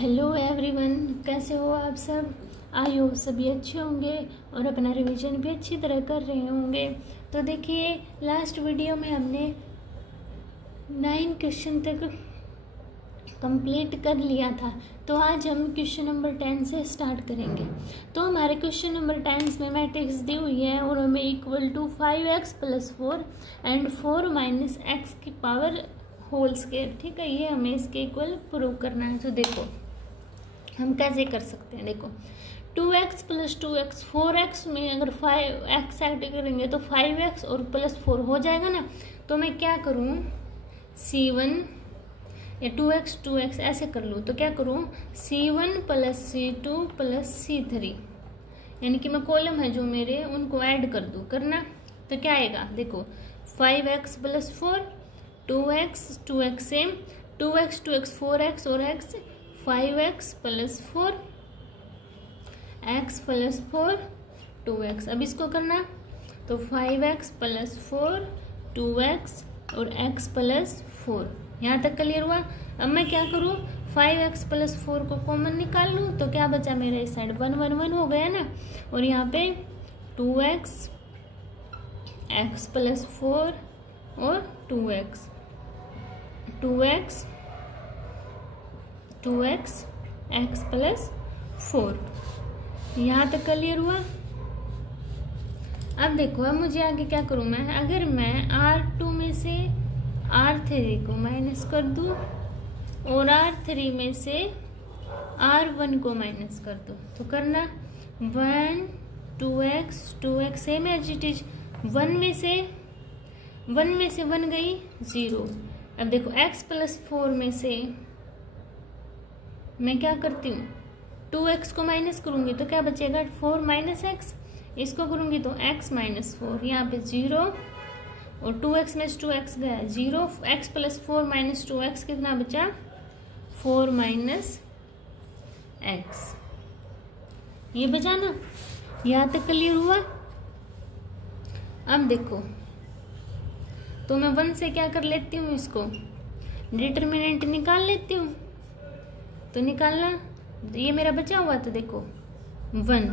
Hello everyone, कैसे हो आप सब। आई होप सभी अच्छे होंगे और अपना रिवीजन भी अच्छी तरह कर रहे होंगे। तो देखिए, लास्ट वीडियो में हमने 9 क्वेश्चन तक कंप्लीट कर लिया था। तो आज हम क्वेश्चन नंबर 10 से स्टार्ट करेंगे। तो हमारे क्वेश्चन नंबर 10 में मैट्रिक्स दी हुई है और हमें equal to 5x + 4 and 4 - x की पावर होल स्क्वायर, ठीक है। ये हमें इसके इक्वल प्रूव करना है। तो देखो हम कैसे कर सकते हैं। देखो 2x + 2x 4x में अगर 5x ऐड करेंगे तो 5x और +4 हो जाएगा ना। तो मैं क्या करूँ, C1 या 2x ऐसे कर लूँ। तो क्या करूँ, C1 + C2 + C3, यानी कि मैं कॉलम है जो मेरे उनको ऐड कर दूँ। करना तो क्या आएगा, देखो 5x + 4 2x same 2x 4x और x 5x + 4 x + 4 2x। अब इसको करना तो 5x + 4 2x और x + 4। यहाँ तक क्लियर हुआ। अब मैं क्या करूँ, 5x + 4 को कॉमन निकाल लूँ। तो क्या बचा मेरा इस साइड 1 1 1 हो गया ना। और यहाँ पे 2x x + 4 और 2x x + 4। यहाँ तक क्लियर हुआ। अब देखो, अब मुझे आगे क्या करूँ मैं, अगर मैं R2 में से R3 को माइनस कर दूँ और R3 में से R1 को माइनस कर दूँ तो करना 1 2x same as it is. 1 में से 1 गई 0। अब देखो x + 4 में से मैं क्या करती हूँ, 2x को माइनस करूंगी तो क्या बचेगा 4 - x। इसको करूंगी तो x - 4, यहाँ पे 0 और 2x में 2x गया 0। x + 4 - 2x कितना बचा 4 - x। ये बचा ना। यहाँ तक क्लियर हुआ। अब देखो तो मैं 1 से क्या कर लेती हूँ, इसको डिटर्मिनेंट निकाल लेती हूँ। तो निकालना, ये मेरा बचा हुआ तो देखो 1,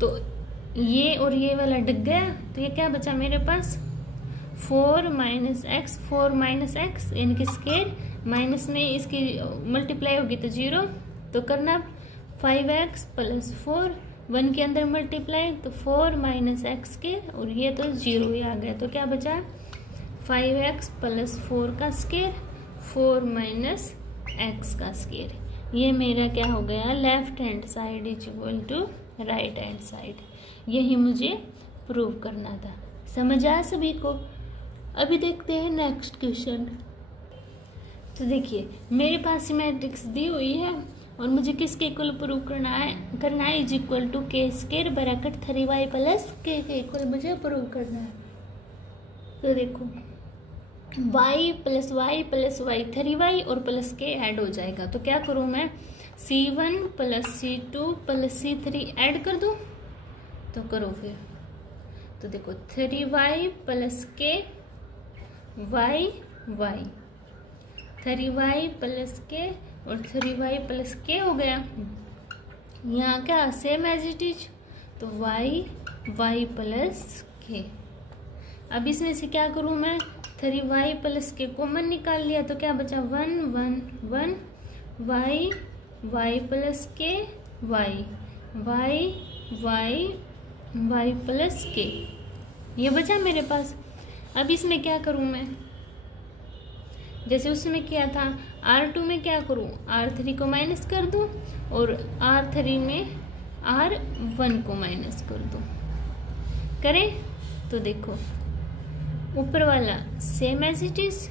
तो ये और ये वाला डग गया। तो ये क्या बचा मेरे पास 4 - x 4 - x, यानी कि स्क्वायर माइनस में इसकी मल्टीप्लाई होगी तो 0। तो करना 5x + 4 1 के अंदर मल्टीप्लाई तो 4 - x के, और ये तो 0 ही आ गया। तो क्या बचा 5x + 4 का स्क्वायर 4 - x का स्क्वायर। ये मेरा क्या हो गया, left hand side = right hand side. यही मुझे प्रूव करना था। समझ आया सभी को। अभी देखते हैं नेक्स्ट क्वेश्चन। तो देखिए मेरे पास मैट्रिक्स दी हुई है और मुझे किसके इक्वल प्रूव करना है = k² ब्रैकेट 3y + k के इक्वल मुझे प्रूव करना है। तो देखो y + y + y 3y और +k ऐड हो जाएगा। तो क्या करूँ मैं, C1 + C2 + C3 ऐड कर दूँ। तो करो फिर। तो देखो 3y + k y 3y + k और 3y + k हो गया। यहाँ क्या सेम एज इट इज, तो y + k। अब इसमें से क्या करूँ मैं, 3y + k कॉमन निकाल लिया तो क्या बचा 1 1 1 y + k y + k, ये बचा मेरे पास। अब इसमें क्या करूँ मैं, जैसे उसमें किया था R2 में क्या करूँ, R3 को माइनस कर दूँ और R3 में R1 को माइनस कर दूँ। करें तो देखो ऊपर वाला सेम एज इट इज,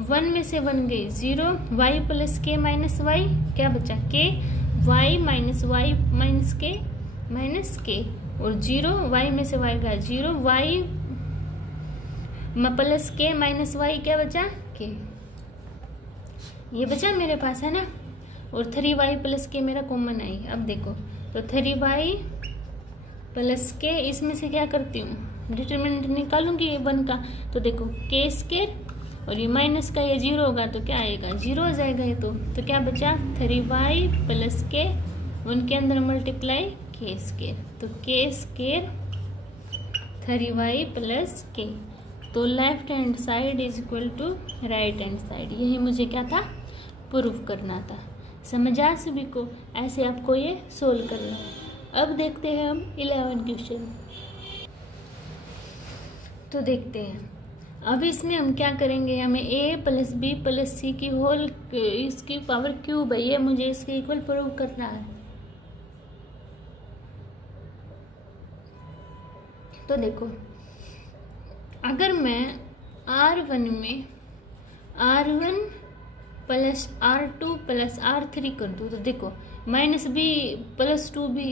1 में से 1 गई 0, y + k - y क्या बचा k, y - k k और 0, y में से y गया 0, y + k - y क्या बचा k। ये बचा मेरे पास है ना। और 3y + k मेरा कॉमन आई। अब देखो तो 3y + k, इसमें से क्या करती हूँ डिटरमिनेंट निकालूंगी 1 का। तो देखो k² और ये माइनस का ये 0 होगा तो क्या आएगा, 0 हो जाएगा ये तो क्या बचा 3y प्लस के, उनके अंदर मल्टीप्लाई के स्केयर, तो के स्केयर 3y प्लस के। तो left hand side is equal to right hand side, यही मुझे क्या था प्रूफ करना था। समझ आ सभी को? ऐसे आपको ये सोल्व करना है। अब देखते हैं हम 11 क्वेश्चन। तो देखते हैं अब इसमें हम क्या करेंगे, हमें a प्लस बी प्लस सी की होल इसकी पावर क्यूब है, ये मुझे इसके इक्वल प्रूव करना है। तो देखो अगर मैं R1 में R1 plus R2 plus R3 कर दूँ तो देखो माइनस बी प्लस 2 भी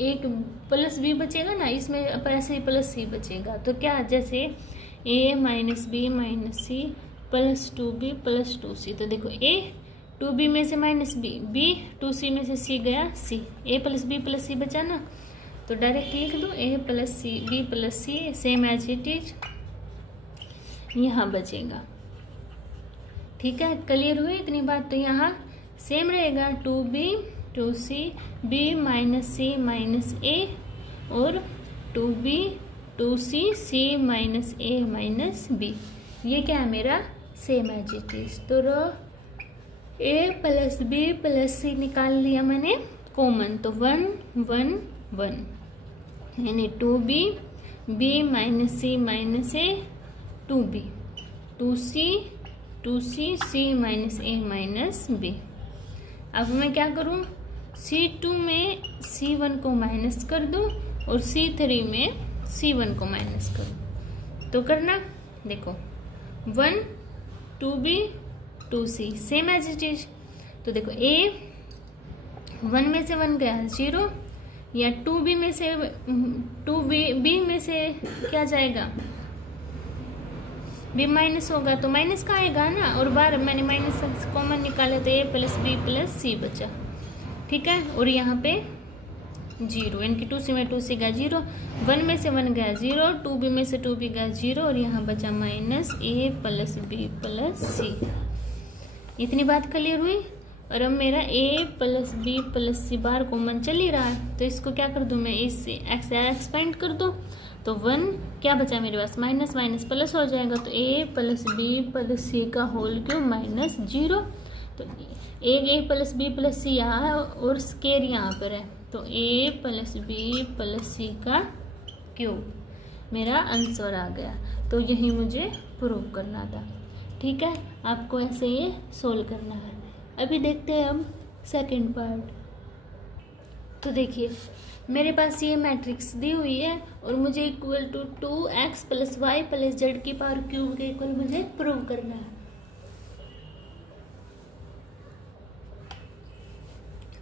एक प्लस बी बचेगा ना, इसमें ऐसे ही प्लस सी बचेगा। तो क्या जैसे a minus B minus C plus 2b plus 2c, तो देखो a 2b में से माइनस बी, b 2c में से c गया c, a plus B plus C बचा ना, तो डायरेक्ट लिख दो a plus C B plus C same as it is यहाँ बचेगा। ठीक है, क्लियर हुई इतनी बात? तो यहाँ सेम रहेगा 2b 2c b minus C minus a और 2b 2c c minus a minus b, ये क्या है मेरा सेम एज इट इज। तो a plus b plus c निकाल लिया मैंने कॉमन, तो 1 1 1 यानी 2b b minus c minus a 2b 2c 2c c minus a minus b। अब मैं क्या करूं, C2 में C1 को माइनस कर दूं और C3 में C1 को माइनस कर दूं। तो करना देखो 1 2b 2c same as it is. तो देखो a 1 में से 1 गया 0, या 2b में से 2b में से क्या जाएगा b माइनस होगा, तो माइनस का आएगा ना, और बार मैंने माइनस कॉमन निकाले तो a plus B plus C बचा। ठीक है, और यहाँ पे 0 इनकी 2c में 2c गया 0, 1 में से 1 गया 0, 2b में से 2b गया 0, और यहाँ बचा minus a plus B plus C. इतनी बात क्लियर हुई? और अब मेरा a plus B plus C बार कॉमन चल ही रहा है, तो इसको क्या कर दूं मैं, इससे एक्सपेंड कर दूं, तो 1 क्या बचा मेरे पास, माइनस माइनस प्लस हो जाएगा, तो a प्लस बी प्लस सी का होल क्यूब माइनस 0। तो एक a प्लस बी प्लस सी यहाँ है और स्केयर यहाँ पर है, तो a प्लस बी प्लस सी का क्यूब मेरा आंसर आ गया। तो यही मुझे प्रूव करना था। ठीक है, आपको ऐसे ये सोल्व करना है। अभी देखते हैं हम सेकंड पार्ट। तो देखिए मेरे पास ये मैट्रिक्स दी हुई है और मुझे equal to 2x plus y plus z की पावर क्यूब के इक्वल मुझे प्रूव करना है।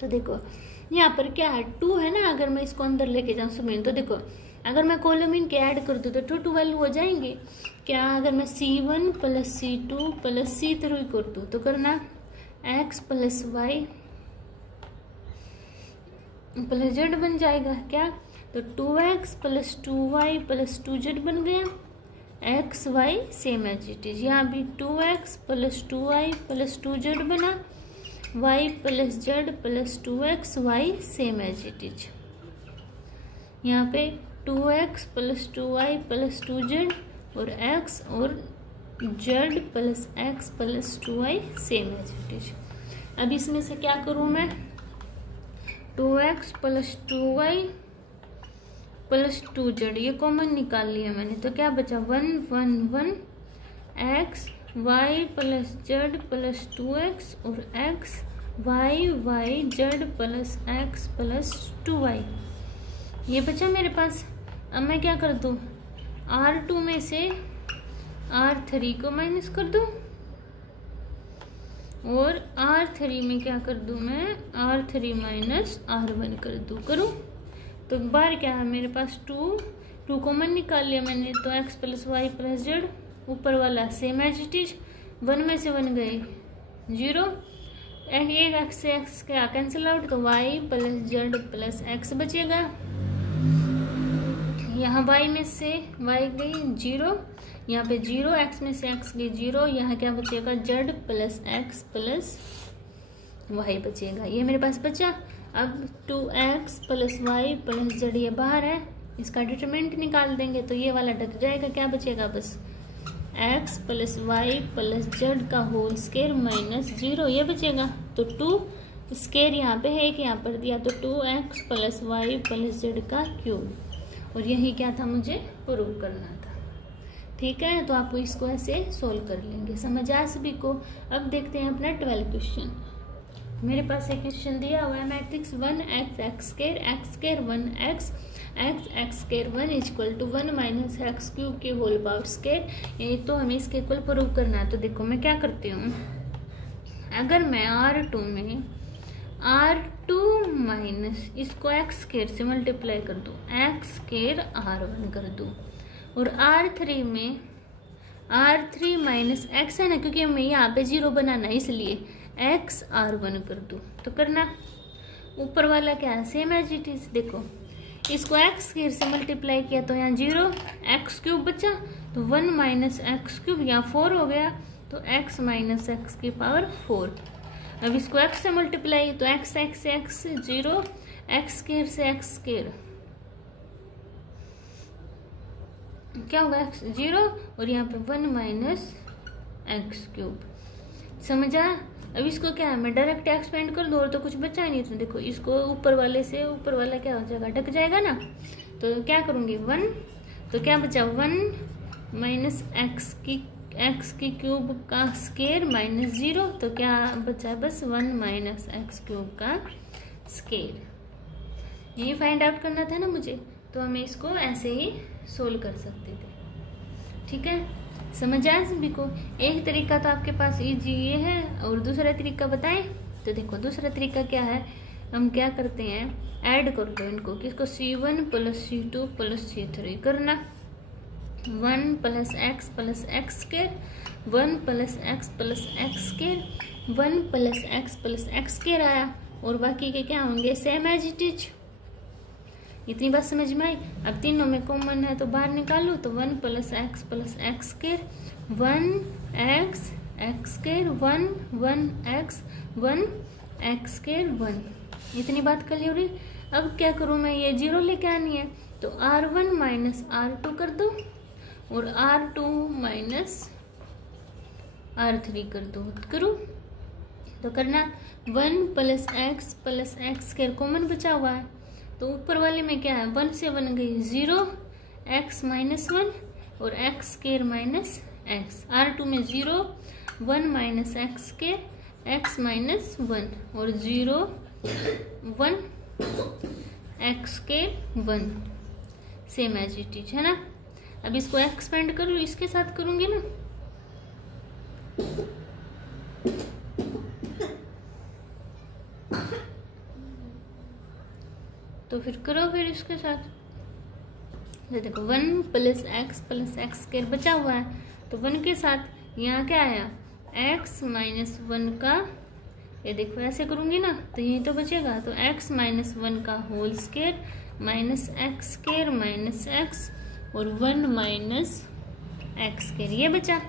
तो देखो यहाँ पर क्या है, 2 है ना, अगर मैं इसको अंदर लेके जाऊँ सुमेन, तो देखो अगर मैं कॉलम इनके ऐड कर दूँ तो 2 वैल्यू हो जाएंगे क्या। अगर मैं C1 plus C2 plus C3 कर दूँ तो करना x plus y plus z बन जाएगा क्या, तो 2x plus 2y plus 2z बन गया, x y same as it is. यहाँ भी 2x plus 2y plus 2z बना, y plus z plus 2x y same as it is. यहाँ पे 2x plus 2y plus 2z और x और z plus x plus 2y same as it is. अब इसमें से क्या करूँ मैं, 2x plus 2y plus 2z ये कॉमन निकाल लिया मैंने, तो क्या बचा 1 1 1 x y plus z plus 2x और x y y z plus x plus 2y ये बचा मेरे पास। अब मैं क्या कर दूँ, R2 में से R3 को माइनस कर दूँ और R3 में क्या कर दूँ मैं, R3 माइनस R1 कर दूँ, करूँ तो बार क्या है मेरे पास 2 कॉमन निकाल लिया मैंने, तो x plus y plus z ऊपर वाला सेम एज इट इज, 1 में से 1 गए 0, एक x से x क्या कैंसिल आउट, तो y plus z plus x बचेगा। यहाँ y में से y गई 0, यहाँ पे 0, x में से x गई 0, यहाँ क्या बचेगा z plus x plus y बचेगा। ये मेरे पास बचा। अब 2x plus y plus z ये बाहर है, इसका डिटरमिनेंट निकाल देंगे तो ये वाला ढक जाएगा। क्या बचेगा बस x plus y plus z का होल स्क्वायर माइनस 0 ये बचेगा। तो 2 स्क्वायर यहाँ पे है, एक यहाँ पर दिया, तो 2x plus y plus z का क्यूब। और यही क्या था, मुझे प्रूव करना था। ठीक है, तो आपको इसको ऐसे सोल्व कर लेंगे। समझ आया सभी को। अब देखते हैं अपना 12 क्वेश्चन। मेरे पास एक क्वेश्चन दिया हुआ है, matrix 1x x square 1x x square 1 equal to 1 minus x cube के होल पावर स्क्वायर। ये तो हमें इसके इक्वल प्रूव करना है। तो देखो मैं क्या करती हूँ, अगर मैं R2 में R2 माइनस इसको x स्क्वायर से मल्टीप्लाई कर दूँ, x स्क्वायर R1 कर दूँ, और R3 में R3 माइनस x है ना, क्योंकि हमें यहाँ पे 0 बनाना है इसलिए x R1 कर दूँ। तो करना ऊपर वाला क्या है, सेम एज इट इज। देखो इसको x स्क्वायर से मल्टीप्लाई किया तो यहाँ 0, x क्यूब बचा, तो 1 माइनस एक्स क्यूब, यहाँ 4 हो गया, तो x माइनस एक्स की पावर 4। अब इसको x से मल्टीप्लाई तो x x x 0, x square से x स्क्वायर क्या होगा x 0, और यहाँ पे 1 माइनस एक्स क्यूब। समझा। अब इसको क्या है, मैं डायरेक्ट एक्सपेंड कर दूँ और तो कुछ बचा ही नहीं। तो देखो इसको ऊपर वाले से ऊपर वाला क्या हो जाएगा, ढक जाएगा ना। तो क्या करूँगी 1, तो क्या बचा 1 माइनस एक्स की क्यूब का स्क्वायर माइनस 0, तो क्या बचा बस 1 माइनस एक्स क्यूब का स्क्वायर। यही फाइंड आउट करना था ना मुझे, तो हमें इसको ऐसे ही सोल्व कर सकते थे। ठीक है, समझ आया सभी को। एक तरीका तो आपके पास इजी ये है, और दूसरा तरीका बताएं। तो देखो दूसरा तरीका क्या है, हम क्या करते हैं, ऐड कर दो इनको, किसको C1 plus C2 plus C3 करना। 1 plus x square, 1 plus x square, 1 plus x square आया, और बाकी के क्या होंगे, सेम एज इट इज। इतनी बात समझ में आई। अब तीनों में कॉमन है तो बाहर निकालो, तो 1 plus x square, 1 x square, 1 x square 1। इतनी बात कर ली। हो रही। अब क्या करूँ मैं, ये 0 लेके आनी है, तो R1 माइनस R2 कर दो, और R2 माइनस R3 कर दो। करूँ तो करना 1 प्लस एक्स स्क्वायर कॉमन बचा हुआ है, तो ऊपर वाले में क्या है, 1 से 1 गई 0, x माइनस 1, और x square minus x. R2 में 0, 1 minus x square, x minus 1, और 0 1 x square 1, same as it is है ना। अब इसको एक्सपेंड कर लो, इसके साथ करूंगी ना, तो फिर करो फिर इसके साथ। तो देखो 1 प्लस एक्स स्क्वायर बचा हुआ है, तो 1 के साथ यहाँ क्या आया, x माइनस 1 का, ये देखो ऐसे करूंगी ना तो यही तो बचेगा, तो x माइनस 1 का whole square minus x square minus x, और 1 माइनस एक्स स्क्वायर ये बचा।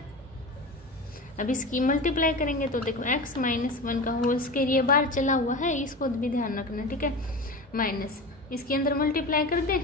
अब इसकी मल्टीप्लाई करेंगे तो देखो x माइनस 1 का होल स्क्वायर ये बाहर चला हुआ है, इसको भी ध्यान रखना। ठीक है, माइनस इसके अंदर मल्टीप्लाई कर दे,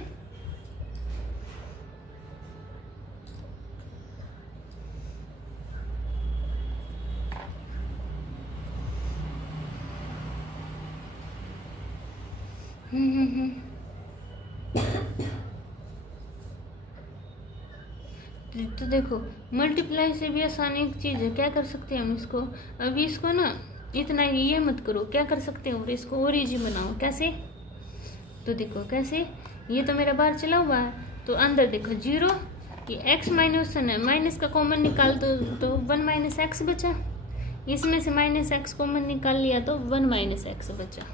तो देखो मल्टीप्लाई से भी आसान एक चीज है, क्या कर सकते हैं हम इसको, अभी इसको ना इतना ये मत करो, क्या कर सकते हैं और इसको और इजी बनाओ। कैसे, तो देखो कैसे, ये तो मेरा बाहर चला हुआ है, तो अंदर देखो 0, ये x माइनस है, माइनस का कॉमन निकाल दो तो 1 माइनस एक्स बचा, इसमें से माइनस एक्स कॉमन निकाल लिया तो 1 माइनस एक्स बचा।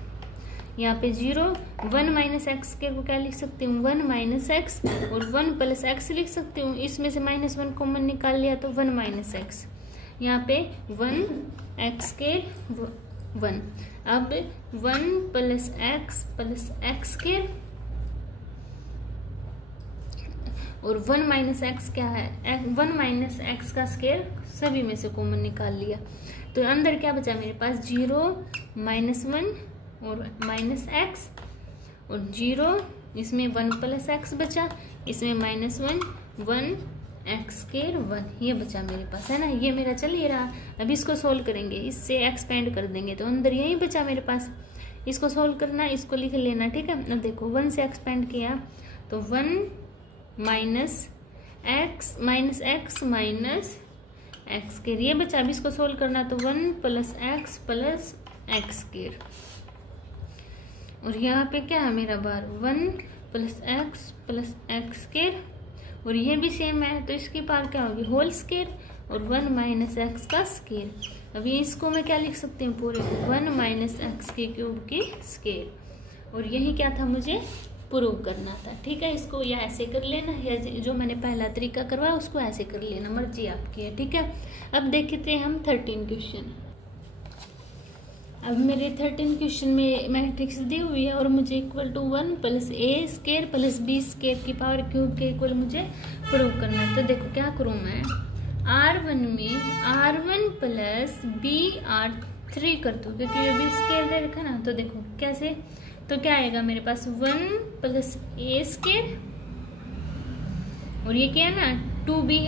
यहाँ पे 0, 1 माइनस एक्स के को क्या लिख सकती हूँ, 1 माइनस एक्स, और 1 प्लस एक्स लिख सकती हूँ, इसमें से माइनस 1 कॉमन निकाल लिया तो 1 माइनस एक्स। यहाँ पे 1 एक्स के 1, अब 1 प्लस एक्स के, और 1 माइनस एक्स क्या है, 1 माइनस एक्स का स्क्वायर सभी में से कॉमन निकाल लिया। तो अंदर क्या बचा मेरे पास, 0 -1 और माइनस एक्स और 0, इसमें 1 प्लस एक्स बचा, इसमें -1 1 एक्स स्क्वायर 1, ये बचा मेरे पास, है ना। ये मेरा चल ही रहा। अब इसको सोल्व करेंगे, इससे एक्सपेंड कर देंगे तो अंदर यही बचा मेरे पास। इसको सोल्व करना, इसको लिख लेना, ठीक है। अब देखो 1 से एक्सपेंड किया तो 1 minus x minus x square, ये बचा। अब इसको सोल्व करना तो 1 प्लस एक्स स्क्वायर, और यहाँ पे क्या है मेरा बार 1 प्लस एक्स स्क्वायर, और ये भी सेम है तो इसकी पावर क्या होगी, होल स्क्वायर और 1 माइनस एक्स का स्क्वायर। अभी इसको मैं क्या लिख सकती हूँ पूरे को, 1 माइनस एक्स के क्यूब की स्क्वायर। और यही क्या था, मुझे प्रूव करना था, ठीक है। इसको या ऐसे कर लेना या जो मैंने पहला तरीका करवाया उसको ऐसे कर लेना, मर्जी आपकी है, ठीक है। अब देखते हैं हम 13 क्वेश्चन। अब मेरे 13 क्वेश्चन में मैट्रिक्स दी हुई है और मुझे equal to 1 plus A square plus B square की पावर क्यूब के इक्वल मुझे प्रूव करना है। तो देखो क्या करूँ मैं, R1 में R1 प्लस बी R3 कर दूँ, क्योंकि ये बी स्क्वायर दे रखा ना। तो देखो कैसे, तो क्या आएगा मेरे पास 1 प्लस ए स्क्वायर, और ये क्या है ना 2b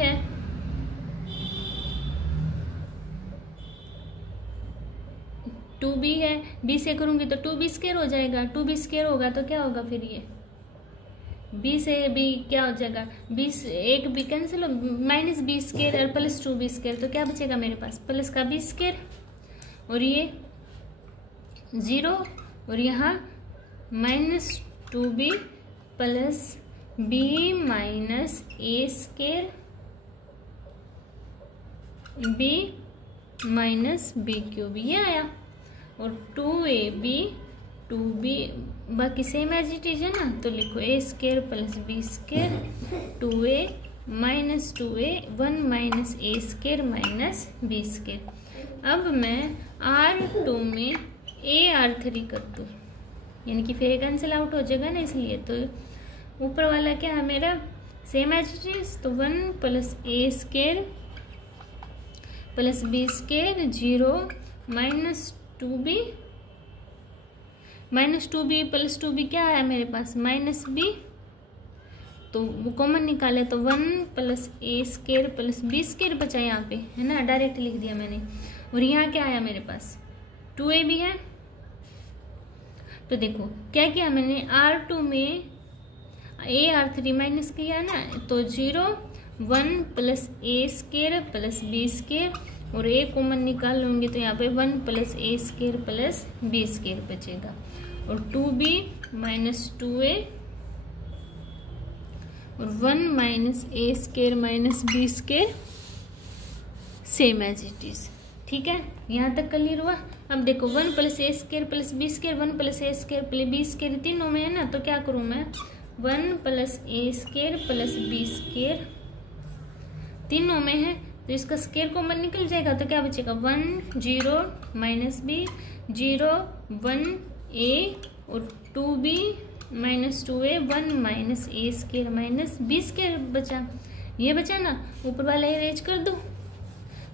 है, b से करूंगी तो 2b स्क्वायर हो जाएगा। 2b स्क्वायर होगा तो क्या होगा फिर, ये b से b क्या हो जाएगा, b से एक b कैंसिल हो, माइनस बी स्क्वायर और प्लस 2b स्क्वायर, तो क्या बचेगा मेरे पास प्लस का b स्क्वायर, और ये 0, और यहाँ minus 2b plus b minus A square b minus b cube, ये आया। और 2b बाकी सेम एज इट इज है ना, तो लिखो A square plus B square 2a minus 2a 1 minus A square minus B square. अब मैं R2 में a R3 कर दूँ, यानी कि फिर कैंसिल आउट हो जाएगा ना, इसलिए तो ऊपर वाला क्या है मेरा सेम एज इट इज, तो 1 plus A square plus B square 0 minus 2b plus 2b क्या है मेरे पास माइनस b, तो वो कॉमन निकाले तो 1 plus A square plus B square बचा यहाँ पे, है ना, डायरेक्ट लिख दिया मैंने। और यहाँ क्या आया मेरे पास 2ab है। तो देखो क्या किया मैंने, R2 में a R3 माइनस किया ना, तो 0 1 plus A square plus B square, और a कॉमन निकाल लूंगी तो यहाँ पे 1 plus A square plus B square बचेगा, और 2b माइनस 2a और 1 minus A square minus B square same as it is, ठीक है। यहाँ तक क्लियर हुआ। अब देखो 1 plus A square plus B square 1 plus A square plus B square तीनों में है ना, तो क्या करूँ मैं 1 plus A square plus B square तीनों में है, तो इसका स्क्वायर कॉमन निकल जाएगा, तो क्या बचेगा 1 0 माइनस बी 0 1 ए और 2b minus 2a 1 minus A square minus B square बचा, ये बचा ना, ऊपर वाला इरेज कर दो।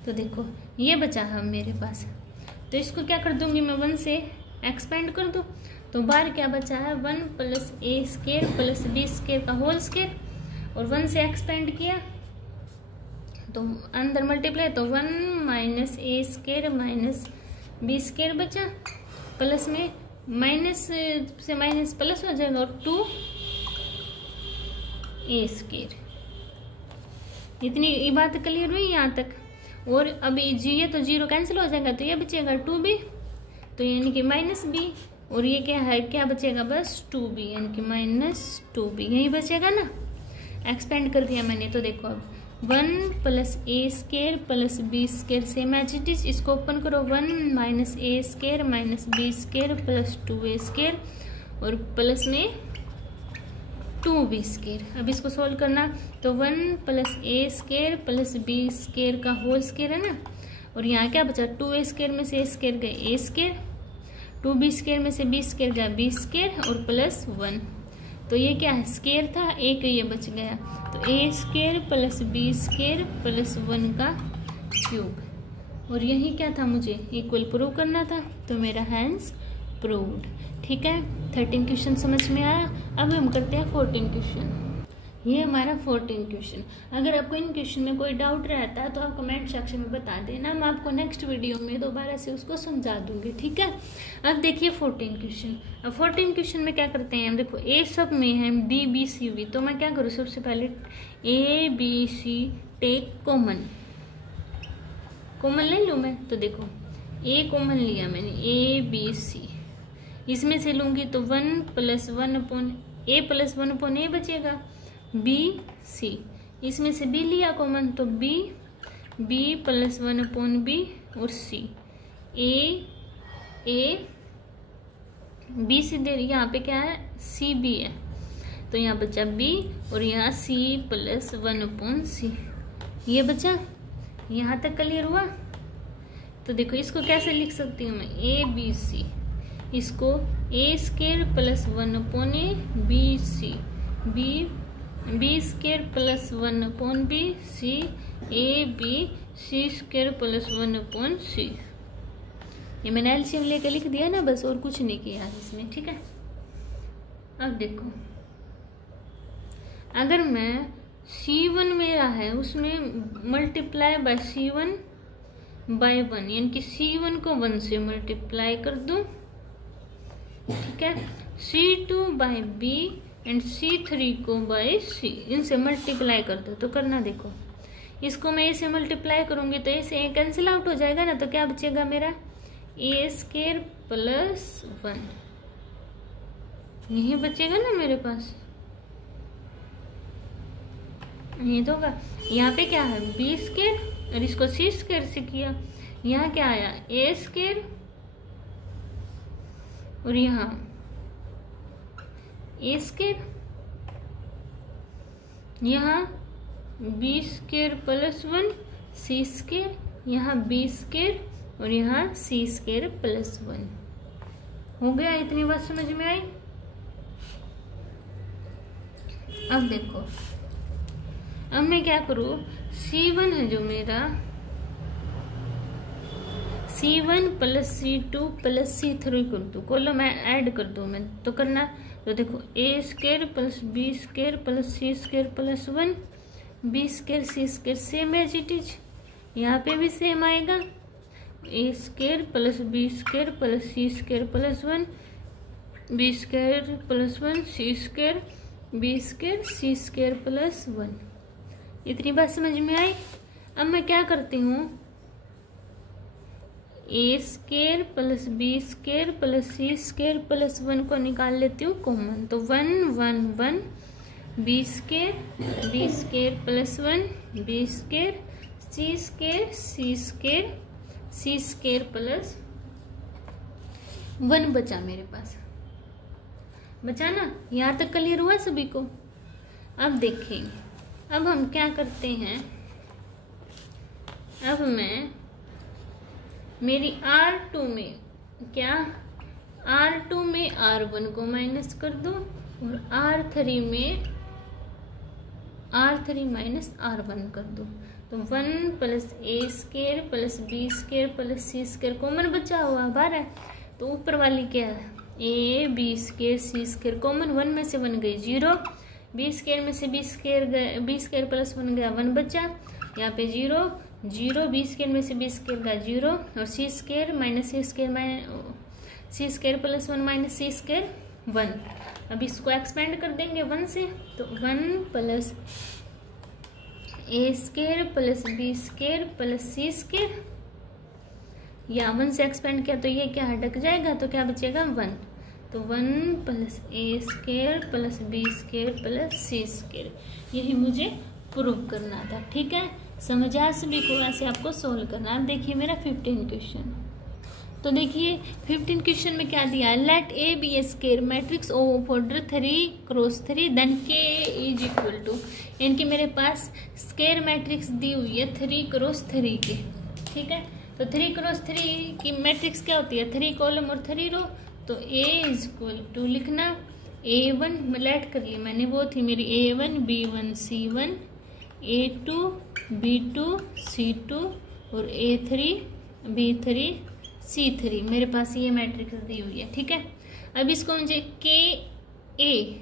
तो देखो ये बचा है मेरे पास, तो इसको क्या कर दूंगी मैं 1 से एक्सपेंड कर दूँ, तो बाहर क्या बचा है 1 plus A square plus B square का होल स्क्वायर, और 1 से एक्सपेंड किया तो अंदर मल्टीप्लाई, तो 1 minus A square minus B square बचा, प्लस में माइनस से माइनस प्लस हो जाएगा, और 2 ए स्क्वायर। इतनी बात क्लियर हुई यहाँ तक। और अभी ये तो 0 कैंसिल हो जाएगा, तो ये बचेगा 2b, तो यानी कि माइनस b, और ये क्या है क्या बचेगा बस 2b, यानी कि माइनस 2b यही बचेगा ना, एक्सपेंड कर दिया मैंने। तो देखो अब 1 plus A square plus B square same as it is, इसको ओपन करो 1 minus A square minus B square plus 2a square और प्लस में 2b स्क्वायर। अब इसको सोल्व करना तो 1 plus A square plus B square का होल स्क्वायर है ना, और यहाँ क्या बचा 2a स्क्वायर में से a स्क्वायर गए a स्क्वायर, 2b स्क्वायर में से b स्क्वायर गया b स्क्वायर और प्लस 1, तो ये क्या है, स्केयर था, एक ये बच गया, तो A square plus B square plus 1 का क्यूब। और यही क्या था, मुझे इक्वल प्रूव करना था, तो मेरा हैंस प्रूव्ड। ठीक है, 13 क्वेश्चन समझ में आया। अब हम करते हैं 14 क्वेश्चन। ये हमारा 14 क्वेश्चन। अगर आपको इन क्वेश्चन में कोई डाउट रहता है तो आप कमेंट सेक्शन में बता देना, मैं आपको नेक्स्ट वीडियो में दोबारा से उसको समझा दूंगी। ठीक है, अब देखिए 14 क्वेश्चन। अब 14 क्वेश्चन में क्या करते हैं, देखो ए सब में है डी बी सी बी, तो मैं क्या करूँ, सबसे पहले A B C take common ले लूँ मैं। तो देखो ए कॉमन लिया मैंने, ए बी सी, इसमें से लूंगी तो 1 + 1 अपॉन ए प्लस 1 अपॉन ए बचेगा, बी सी, इसमें से बी लिया कॉमन तो बी + 1 अपॉन बी और सी, ए बी सी दे, यहाँ पे क्या है, सी बी है, तो यहाँ बचा बी और यहाँ सी + 1 अपॉन सी, ये बचा। यहाँ तक क्लियर हुआ। तो देखो इसको कैसे लिख सकती हूँ मैं, ए बी सी, इसको A square plus 1 upon A, B C, B square plus 1 upon B, C, A B C square plus 1 upon C. ये मैंने एलसीएम लेके लिख दिया ना बस, और कुछ नहीं किया इसमें। ठीक है, अब देखो अगर मैं C1 मेरा है उसमें मल्टीप्लाई बाय C1 बाय 1, यानी कि C1 को 1 से मल्टीप्लाई कर दूं। ठीक है, C2 bye B and C3 को बाय C, इनसे मल्टीप्लाई कर दो। तो करना देखो, इसको मैं ए से मल्टीप्लाई करूंगी तो ए से कैंसिल आउट हो जाएगा ना, तो क्या बचेगा मेरा, ए स्केयर प्लस 1, यही बचेगा ना मेरे पास, ये तो होगा। यहाँ पे क्या है, बी स्केयर और इसको सी स्केयर से किया, यहाँ क्या आया, ए स्केयर और यहाँ ए स्केयर, यहाँ B square plus 1 C square, यहाँ बी स्केयर और यहाँ सी स्केयर प्लस 1 हो गया। इतनी बात समझ में आई। अब देखो, अब मैं क्या करूँ, C1 है जो मेरा, C1 plus C2 plus C3 कर दूँ, कॉलम मैं ऐड कर दूँ मैं, तो करना। तो देखो A square plus B square plus C square plus 1, B square C square same as it is, यहाँ पे भी सेम आएगा, A square plus B square plus C square plus 1, B square plus 1 C square B square C square plus 1। इतनी बात समझ में आई। अब मैं क्या करती हूँ, A square plus B square plus C square plus 1 को निकाल लेती हूँ कॉमन, तो 1 1 1 B square plus 1 B square C square C square plus 1 बचा मेरे पास, बचा ना। यहाँ तक क्लियर हुआ सभी को। अब देखें, अब हम क्या करते हैं, अब मैं मेरी R2 में क्या, R2 में R1 को माइनस कर दो और R3 में R3 माइनस R1 कर दो, तो 1 plus A square plus B square plus C square common बचा हुआ बाहर है, तो ऊपर वाली क्या है, A B square C square common, 1 में से 1 गई 0, बी स्केयर में से बी स्केयर प्लस 1 गया 1 बचा, यहाँ पे 0 0, बी स्केयर में से बी स्केयर का 0 और सी स्केयर माइनस सी स्केयर प्लस 1 माइनस सी स्केयर 1। अब इसको एक्सपेंड कर देंगे 1 से, तो 1 plus A square plus B square plus C square, या 1 से एक्सपेंड किया तो ये क्या हटक जाएगा, तो क्या बचेगा 1, तो 1 plus A square plus B square plus C square, यही मुझे प्रूव करना था। ठीक है, समझ आ सभी को, ऐसे आपको सोल्व करना है। अब देखिए मेरा 15 क्वेश्चन, तो देखिए 15 क्वेश्चन में क्या दिया है, let A be a square matrix of order 3×3 then K is equal to, यानी कि मेरे पास स्केयर मैट्रिक्स दी हुई है 3×3 की। ठीक है, तो 3×3 की मैट्रिक्स क्या होती है, 3 कॉलम और 3 रो, तो A इज इक्वल टू लिखना A1 लेट कर ली मैंने, वो थी मेरी A1 B1 C1 A2 B2 C2 और A3 B3 C3 मेरे पास ये मैट्रिक्स दी हुई है। ठीक है, अब इसको मुझे के ए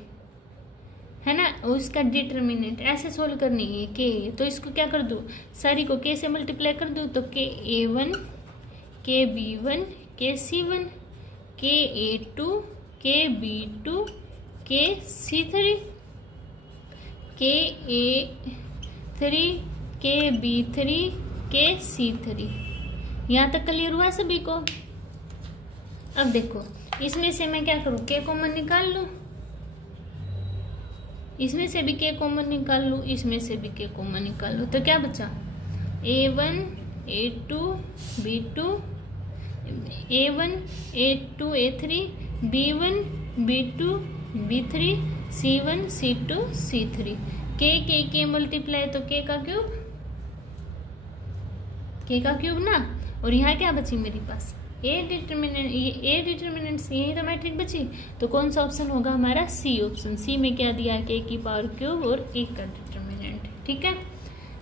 है ना, और इसका डिटर्मिनेंट ऐसे सोल्व करनी है के, तो इसको क्या कर दूँ, सारी को के से मल्टीप्लाई कर दूँ, तो के A1 के B1 के C1 के A2 के B2 के C3 के A3 के B3 के C3। यहाँ तक क्लियर हुआ सभी को। अब देखो इसमें से मैं क्या करूँ, के कॉमन निकाल लूँ, इसमें से भी के कॉमन निकाल लूँ, इसमें से भी के कॉमन निकाल लूँ, तो क्या बचा A1 A2 B2 A1 A2 A3 B1 B2 B3 C1 C2 C3 के मल्टीप्लाई तो के का क्यूब ना, और यहाँ क्या बची मेरे पास ए डिटर्मिनेंट, ये ए डिटर्मिनेंट यही तो मैट्रिक बची, तो कौन सा ऑप्शन होगा हमारा, सी ऑप्शन। सी में क्या दिया है, के की पावर क्यूब और एक का डिटर्मिनेंट। ठीक है,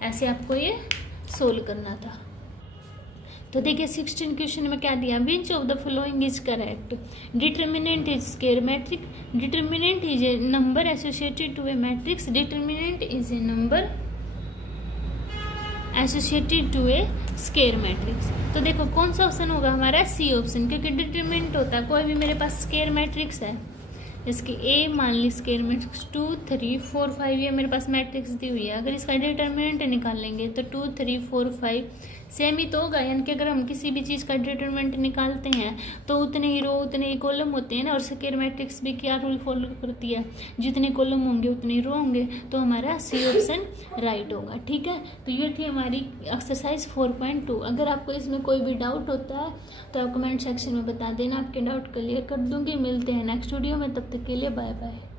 ऐसे आपको ये सोल्व करना था। तो देखिए 16 क्वेश्चन में क्या दिया, which of the following is correct, determinant is square matrix, determinant is a number associated to a matrix, determinant is a number associated to a square matrix. तो देखो कौन सा ऑप्शन होगा हमारा, सी ऑप्शन, क्योंकि डिटरमिनेंट होता है कोई भी मेरे पास स्क्वायर मैट्रिक्स है, इसकी ए मान ली स्क्वायर मैट्रिक्स 2 3 4 5 ये मेरे पास मैट्रिक्स दी हुई है, अगर इसका डिटरमिनेंट निकालेंगे तो 2 3 4 5 सेम ही तो होगा, यानी कि अगर हम किसी भी चीज़ का डिटरमिनेंट निकालते हैं तो उतने ही रो उतने ही कॉलम होते हैं ना, और स्क्वायर मैट्रिक्स भी क्या रूल फॉलो करती है, जितने कॉलम होंगे उतने ही रो होंगे, तो हमारा सी ऑप्शन राइट होगा। ठीक है, तो ये थी हमारी एक्सरसाइज 4.2। अगर आपको इसमें कोई भी डाउट होता है तो आप कमेंट सेक्शन में बता देना, आपके डाउट क्लियर कर दूंगी। मिलते हैं नेक्स्ट वीडियो में, तब तक के लिए बाय बाय।